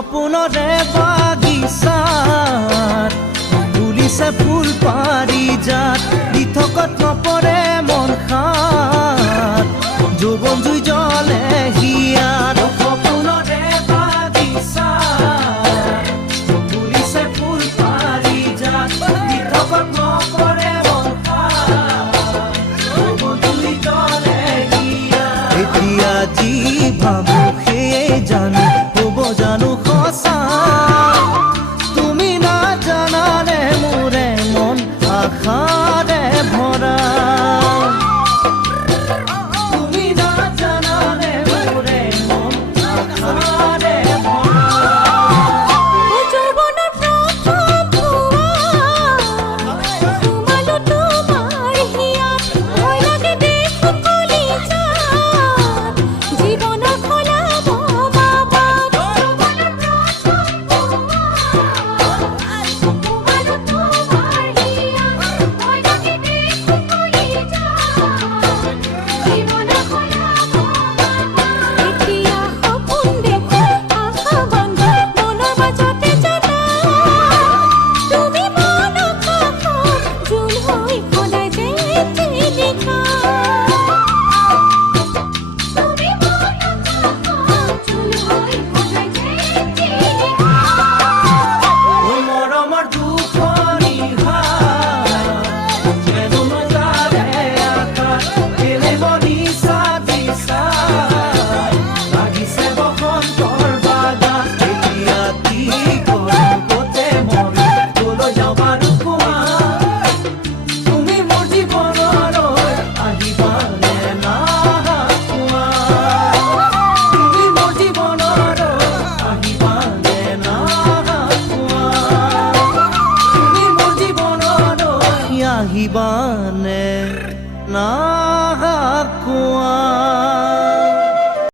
সপোনৰে বাগিচাত ফুলিছে ফুল পাৰিজাত দি থকত নপৰে মন খাত যৌৱন জুই জ্বলে হিয়াত সপোনৰে বাগিচাত ফুলিছে ফুল পাৰিজাত দি থকত নপৰে মন খাত যৌৱন জুই জ্বলে হিয়াত এতিয়া যি ভাবো সেয়ে জানো হ'ব জানো সঁচা তুমি নাজানানে মোৰে মন আশাৰে ভৰা তুমি নাজানানে মোৰে মন আশাৰে ভৰা আহিবানে না